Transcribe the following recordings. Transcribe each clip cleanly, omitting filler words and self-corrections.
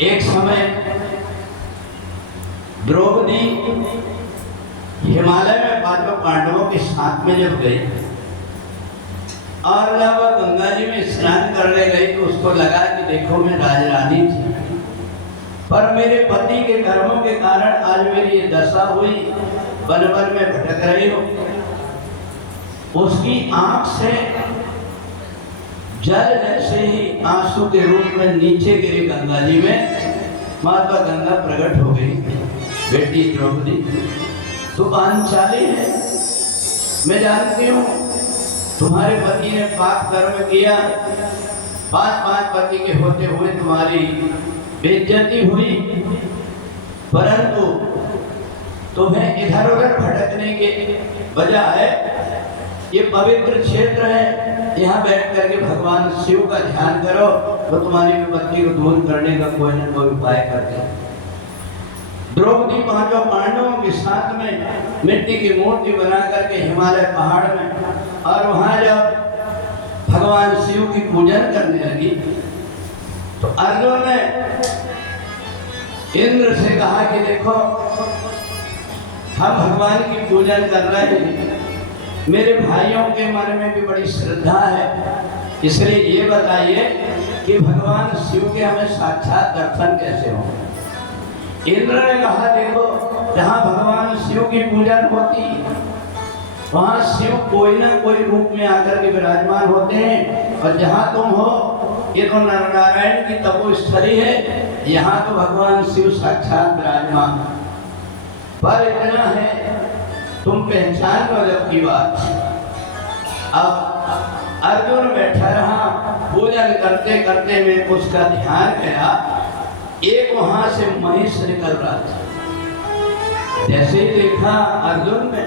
एक समय द्रौपदी हिमालय में पांडवों के साथ में जब गई और जब गंगा जी में स्नान करने गई तो उसको लगा कि देखो मैं राजरानी थी, पर मेरे पति के कर्मों के कारण आज मेरी ये दशा हुई, वन वन में भटक रही हो। उसकी आंख से जल जैसे ही आंसू के रूप में नीचे गिरी गंगा जी में, माता गंगा प्रकट हो गई। बेटी द्रौपदी तू पांचाली है, मैं जानती हूँ तुम्हारे पति ने पाप कर्म किया, पांच पति के होते हुए तुम्हारी बेइज्जती हुई, परंतु तुम्हें इधर उधर भटकने के बजाय ये पवित्र क्षेत्र है, यहाँ बैठ करके भगवान शिव का ध्यान करो तो तुम्हारी विपत्ति को दूर करने का कोई न कोई उपाय करते। द्रौपदी पांचों पांडवों के साथ में मिट्टी की मूर्ति बना करके हिमालय पहाड़ में, और वहां जब भगवान शिव की पूजन करने लगी तो अर्जुन ने इंद्र से कहा कि देखो हम भगवान की पूजन कर रहे हैं, मेरे भाइयों के मन में भी बड़ी श्रद्धा है, इसलिए ये बताइए कि भगवान शिव के हमें साक्षात दर्शन कैसे हो। इंद्र ने कहा देखो जहाँ भगवान शिव की पूजन होती वहाँ शिव कोई ना कोई रूप में आकर के विराजमान होते हैं, और जहाँ तुम हो ये तो नर नारायण की तपोस्थली है, यहाँ तो भगवान शिव साक्षात विराजमान। पर इतना है तुम पहचान लो जब की बात। अब अर्जुन बैठा रहा, पूजन करते करते में उसका ध्यान गया, एक वहां से महिष निकल रहा था। जैसे ही देखा अर्जुन में,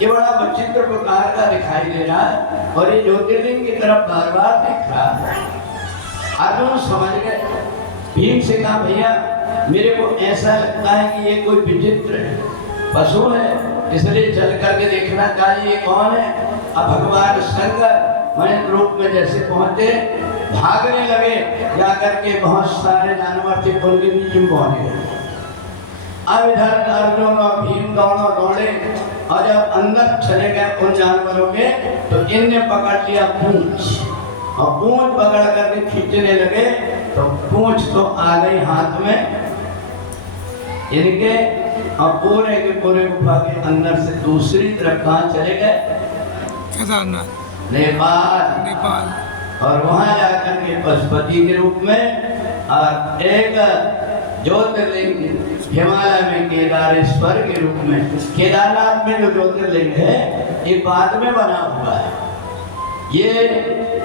ये बड़ा विचित्र प्रकार का दिखाई दे रहा है और ये ज्योतिर्लिंग की तरफ बार बार देख रहा है। अर्जुन समझ गए, भीम से कहा भैया मेरे को ऐसा लगता है कि ये कोई विचित्र पशु है, इसलिए चल करके देखना चाहिए कौन है। अब भगवान शंकर महेंद्र रूप में जैसे पहुंचे, भागने लगे, जाकर के बहुत सारे जानवर थे उनके बीच में पहुंच गए। अब इधर अर्जुन और भीम दोनों दौड़े और जब अंदर चले गए उन जानवरों के तो इनने पकड़ लिया पूंछ, और पूंछ पकड़ करके खींचने लगे तो पूंछ तो आ गई हाथ में इनके, और पूरे के पूरे गुफा के अंदर से दूसरी तरफ कहाँ चले गए? केदारनाथ, नेपाल। और वहां जाकर के पशुपति के रूप में, और एक ज्योतिर्लिंग हिमालय में केदारेश्वर के रूप में। केदारनाथ में जो ज्योतिर्लिंग है ये बाद में बना हुआ है। ये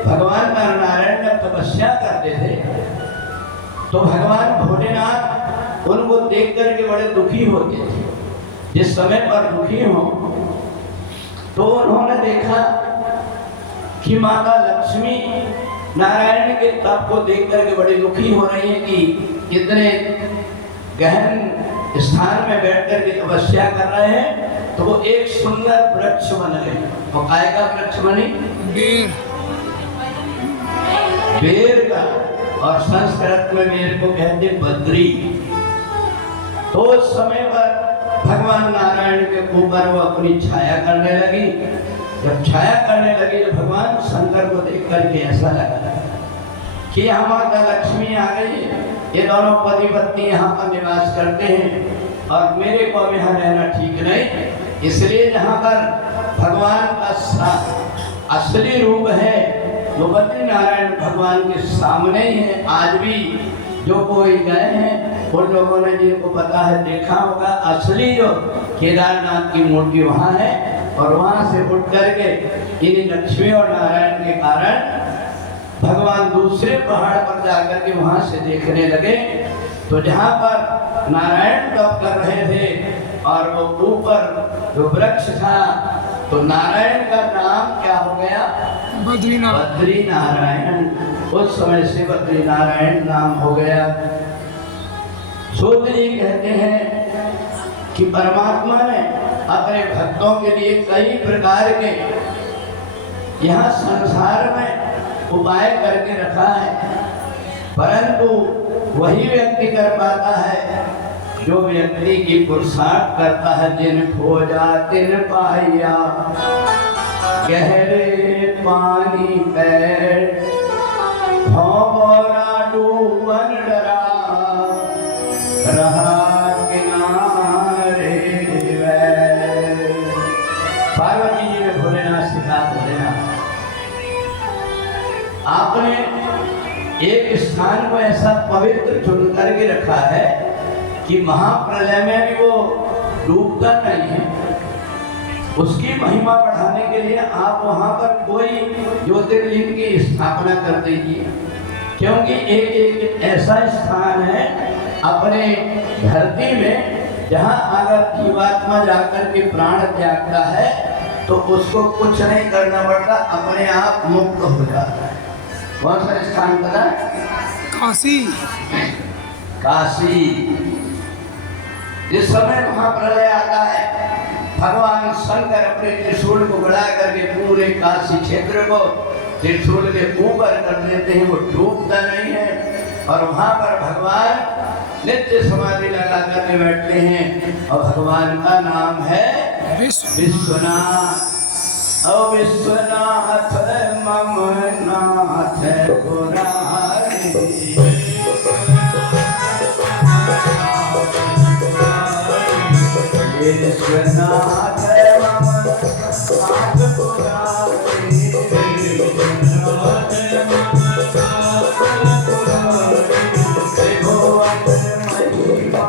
भगवान नारायण जब तपस्या करते थे तो भगवान भोलेनाथ उनको देख करके बड़े दुखी होते थे। जिस समय पर दुखी हो तो उन्होंने देखा कि माता लक्ष्मी नारायण के तप को देख करके बड़ी दुखी हो रही है कि इतने गहन स्थान में बैठ करके तपस्या कर रहे हैं, तो वो एक सुंदर वृक्ष बन गए। और काय का वृक्ष बनी? बेर का, और संस्कृत में बेर को कहते बद्री। तो उस समय पर भगवान नारायण के ऊपर वो अपनी छाया करने लगी। जब छाया करने लगी तो भगवान शंकर को देख करके ऐसा लगा कि यहाँ माता लक्ष्मी आ गई, ये दोनों पति पत्नी यहाँ पर निवास करते हैं और मेरे को अब यहाँ रहना ठीक नहीं, इसलिए जहाँ पर भगवान का असली रूप है वो बद्री नारायण भगवान के सामने ही है। आज भी जो कोई गए हैं उन लोगों ने जिनको पता है देखा होगा, असली जो केदारनाथ की मूर्ति वहाँ है, और वहाँ से उठ करके इन लक्ष्मी और नारायण के कारण भगवान दूसरे पहाड़ पर जाकर के वहाँ से देखने लगे। तो जहाँ पर नारायण तप कर रहे थे और वो ऊपर जो वृक्ष था, तो नारायण का नाम क्या हो गया? बद्री नारायण। उस समय से बद्री नारायण नाम हो गया। सूत्र जी कहते हैं कि परमात्मा ने अपने भक्तों के लिए कई प्रकार के यहाँ संसार में उपाय करके रखा है, परंतु वही व्यक्ति कर पाता है जो व्यक्ति की पुरुषार्थ करता है। जिन खोजा तिन पाया, गहरे पानी पैर भौरा डूबन डरा, रहा किनारे वै। पार्वती जी ने भोलेनाथ से कहा, भोलेनाथ आपने एक स्थान को ऐसा पवित्र चुन करके रखा है कि महाप्रलय में भी वो डूबता नहीं है। उसकी महिमा बढ़ाने के लिए आप वहां पर कोई ज्योतिर्लिंग की स्थापना कर दीजिए, क्योंकि एक ऐसा स्थान है अपने धरती में जहां अगर जीवात्मा जाकर के प्राण त्यागता है तो उसको कुछ नहीं करना पड़ता, अपने आप मुक्त हो जाता है। कौन सा स्थान पता है? काशी। काशी। जिस समय महाप्रलय आता है, भगवान शंकर अपने त्रिशूल को बढ़ा करके पूरे काशी क्षेत्र को त्रिशूल के ऊपर कर देते हैं, वो डूबता नहीं है। और वहां पर भगवान नित्य समाधि लगा करके बैठते हैं और भगवान का नाम है विश्वनाथ। ओ विश्वनाथ मम नाथ पुरारी, विश्वनाथ मम नाथ पुरारी, त्रिभुवन महिमा